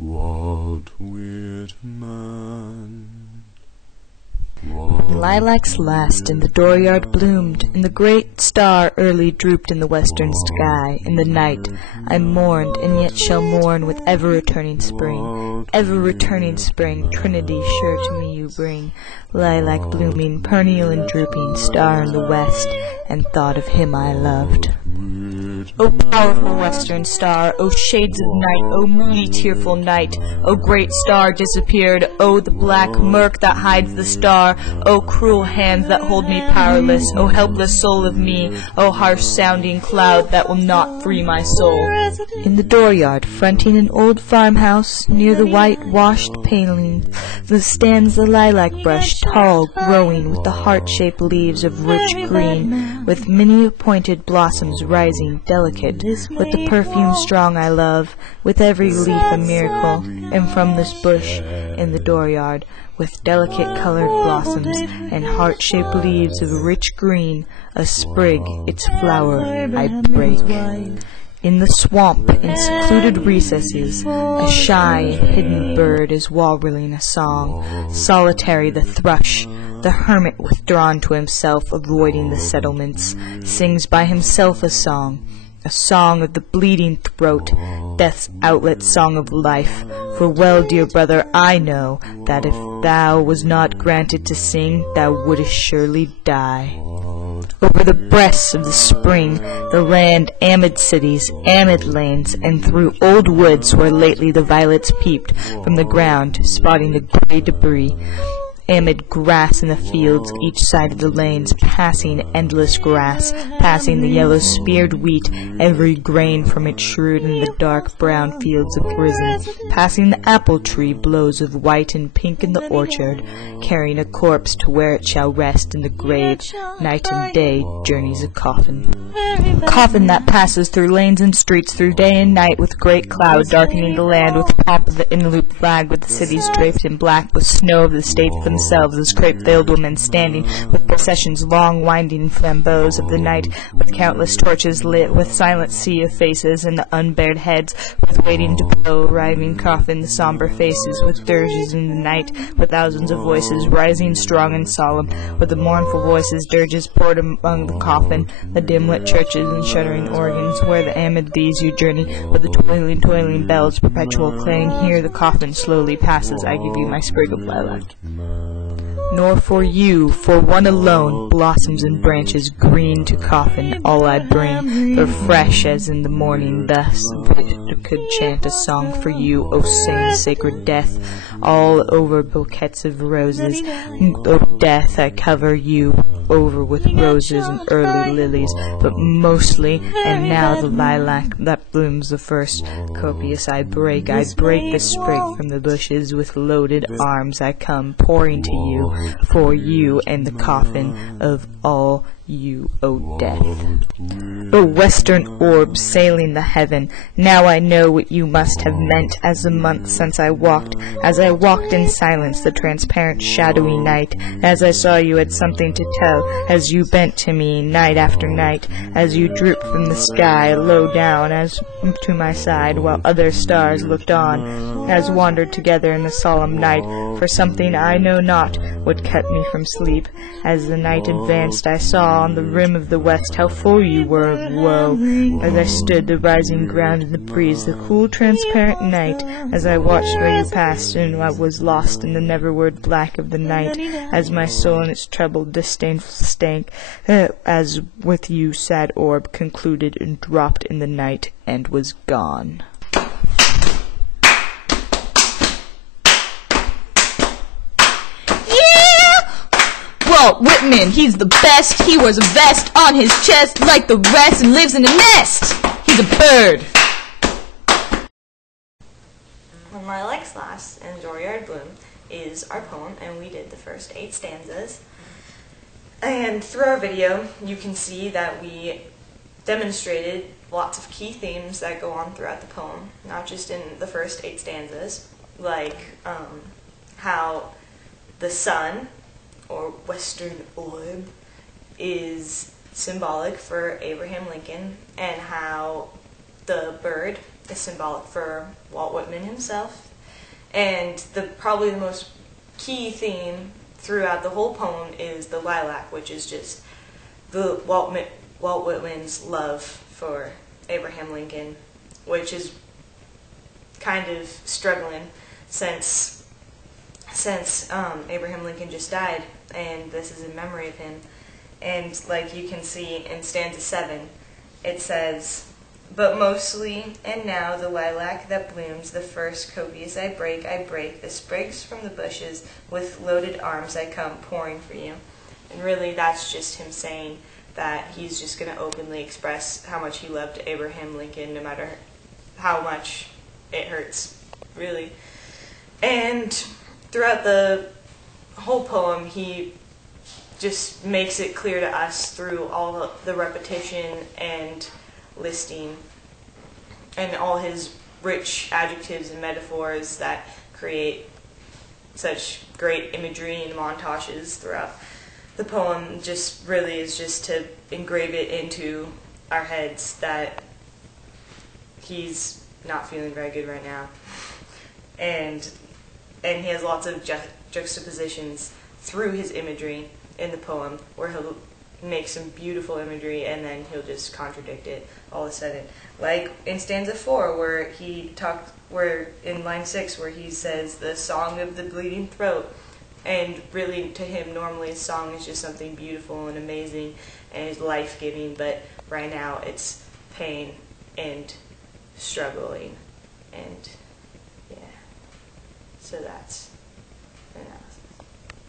Walt Whitman. Lilacs last in the dooryard bloomed, and the great star early drooped in the western sky. In the night I mourned, and yet shall mourn with ever-returning spring. Ever-returning spring, Trinity sure to me you bring. Lilac blooming, perennial and drooping, star in the west, and thought of him I loved. O powerful western star, O shades of night, O moody tearful night, O great star disappeared, O the black murk that hides the star, O cruel hands that hold me powerless, O helpless soul of me, O harsh sounding cloud that will not free my soul. In the dooryard, fronting an old farmhouse, near the white-washed paling, stands the lilac brush, tall, growing, with the heart-shaped leaves of rich green, with many pointed blossoms rising, delicate, with the perfume strong I love, with every leaf a miracle, and from this bush in the dooryard, with delicate colored blossoms and heart-shaped leaves of rich green, a sprig, its flower, I break. In the swamp, in secluded recesses, a shy and hidden bird is warbling a song. Solitary the thrush, the hermit withdrawn to himself, avoiding the settlements, sings by himself a song of the bleeding throat, death's outlet song of life. For well, dear brother, I know that if thou was not granted to sing, thou wouldst surely die. Over the breasts of the spring, the land amid cities, amid lanes, and through old woods where lately the violets peeped from the ground, spotting the grey debris. Amid grass in the fields, each side of the lanes, passing endless grass, passing the yellow speared wheat, every grain from it shrewd in the dark brown fields of risen, passing the apple tree, blows of white and pink in the orchard, carrying a corpse to where it shall rest in the grave, night and day journeys a coffin. A coffin that passes through lanes and streets, through day and night, with great cloud darkening the land, with the pomp of the in-loop flag, with the cities draped in black, with snow of the states themselves, as crape-veiled women standing, with processions long winding flambeaux of the night, with countless torches lit, with silent sea of faces, and the unbared heads, with waiting to blow, arriving coffin, the somber faces, with dirges in the night, with thousands of voices rising strong and solemn, with the mournful voices, dirges poured among the coffin, the dim-lit churches and shuddering organs, where the amid these you journey, with the toiling bells, perpetual clang, here the coffin slowly passes, I give you my sprig of lilac. Nor for you, for one alone, blossoms and branches green to coffin, all I bring, for fresh as in the morning, thus could chant a song for you, O same sacred death, all over bouquets of roses. O death, I cover you over with roses and early lilies, but mostly, and now the lilac that blooms the first, copious I break the sprig from the bushes, with loaded arms I come pouring to you, for you and the coffin of all you, O death. O western orb sailing the heaven, now I know what you must have meant as the month since I walked in silence the transparent shadowy night, as I saw you had something to tell, as you bent to me night after night, as you drooped from the sky low down as to my side, while other stars looked on, as wandered together in the solemn night, for something I know not what kept me from sleep. As the night advanced I saw on the rim of the west how full you were of woe, as I stood the rising ground in the breeze, the cool transparent night, as I watched where you passed, and I was lost in the never-word black of the night, as my soul in its troubled disdainful stank, as with you sad orb concluded and dropped in the night and was gone. Walt Whitman, he's the best. He wears a vest on his chest like the rest and lives in a nest. He's a bird. When Lilacs Last and Dooryard Bloom is our poem, and we did the first 8 stanzas. And through our video, you can see that we demonstrated lots of key themes that go on throughout the poem, not just in the first 8 stanzas, like how the sun, or western orb, is symbolic for Abraham Lincoln, and how the bird is symbolic for Walt Whitman himself, And probably the most key theme throughout the whole poem is the lilac, which is just the Walt Whitman's love for Abraham Lincoln, which is kind of struggling since Abraham Lincoln just died, and this is in memory of him. And like you can see in stanza 7, it says, "But mostly, and now the lilac that blooms, the first copious I break the sprigs from the bushes, with loaded arms I come pouring for you." And really that's just him saying that he's just going to openly express how much he loved Abraham Lincoln, no matter how much it hurts, really. And throughout the whole poem, he just makes it clear to us through all the repetition and listing and all his rich adjectives and metaphors that create such great imagery and montages throughout the poem. Just really is just to engrave it into our heads that he's not feeling very good right now, and he has lots of juxtapositions through his imagery in the poem, where he'll make some beautiful imagery and then he'll just contradict it all of a sudden. Like in stanza 4, where in line 6, where he says the song of the bleeding throat, and really to him normally a song is just something beautiful and amazing and is life-giving, but right now it's pain and struggling, and yeah, so that's